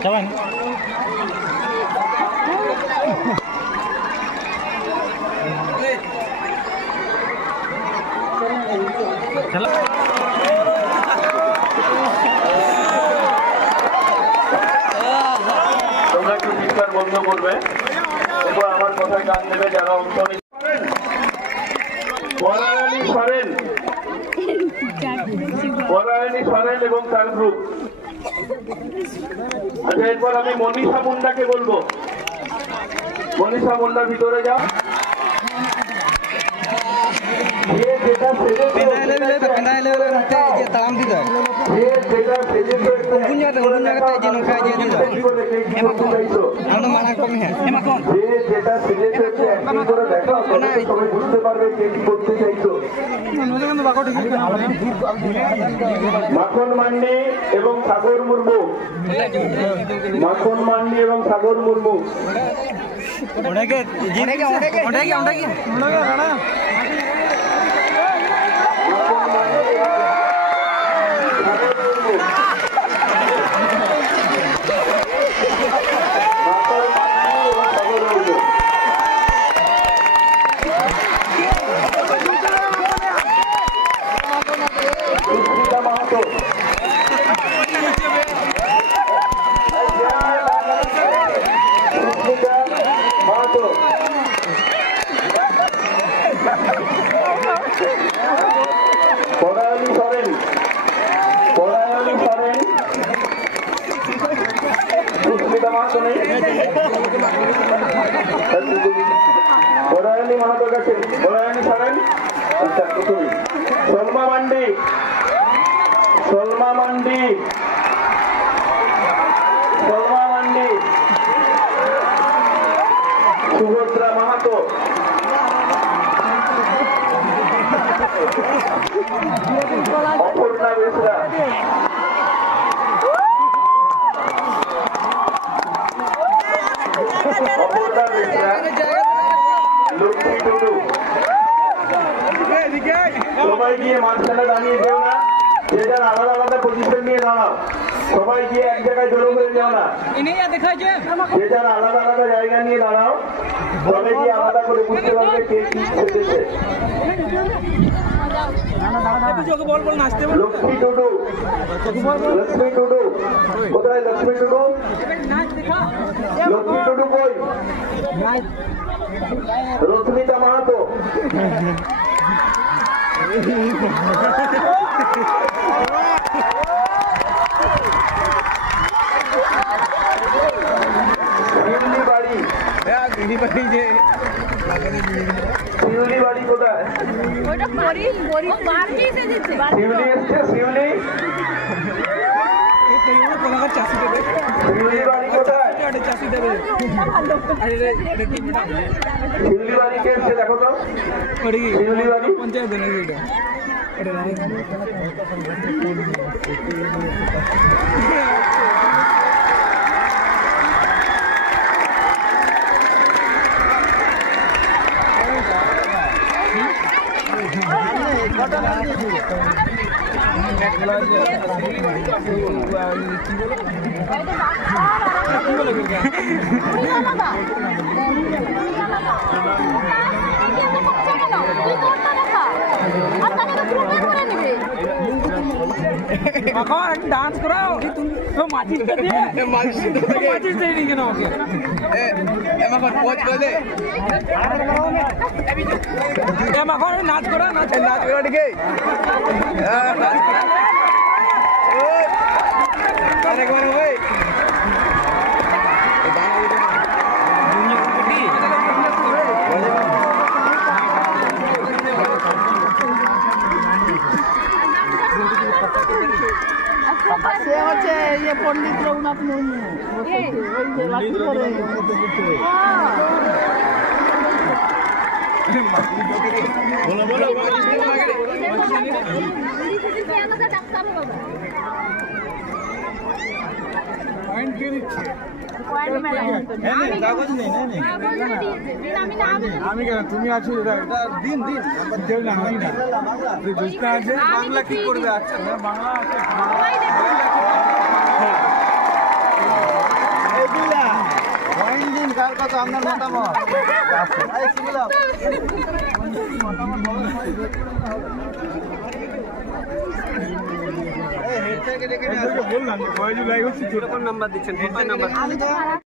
Kawan. Salah. তোমরা একটু চিৎকার বন্ধ করবে এরপর আমার কথায় কান দেবে যারা অংশ নিচ্ছেন। পরায়ণী সরেন এবং তার গ্রুপ। আচ্ছা, এরপর আমি মনীষা মুন্ডাকে বলবো। মনীষা মুন্ডা ভিতরে যাও। মাখন মান্ডি এবং সাগর মুর্মু। মাখন মান্ডি এবং সাগর মুর্মু। সলমা মান্ডি সুভদ্রা মাহাতো। অপর্ণা বেসরা। লক্ষ্মী টুডু। সবাই গিয়ে মাঝখানে দাঁড়িয়ে যেও না, যে যার আলাদা আলাদা পজিশন নিয়ে দাঁড়াও। সবাই গিয়ে এক জায়গায় জড়ো হয়ে যাও না, যে যার আলাদা আলাদা জায়গা নিয়ে দাঁড়াও। সবাই গিয়ে আলাদা করে বুঝতে পারবে কে কি খেতেছে। লক্ষ্মী টুডু। কোথায় লক্ষ্মী টুডু? লক্ষ্মী টুডু কই? রশ্মিতা মাহাতো। শিউলি বাড়ি কোথায়? শিউলি এসছে। শিউলি বাড়ি কোথায়? শিউলি বাড়ি কে এসছে দেখো তো। শিউলি বাড়ি পঞ্চায়েত ডান্স করাও মাটির নাচ করা নাচ করা ঠিক সে হচ্ছে ইয়ে পণ্ডিত রঘুনাথ মুর্মু বলো আমি কেন তুমি আছো দিন দিন কেউ না আমি না বুঝতে আছে বাংলা কি করবে আচ্ছা বাংলা আছে দিন কার কথা আপনার মতামত বললাম 6 জুলাই হচ্ছে নাম্বার দিচ্ছেন নাম্বার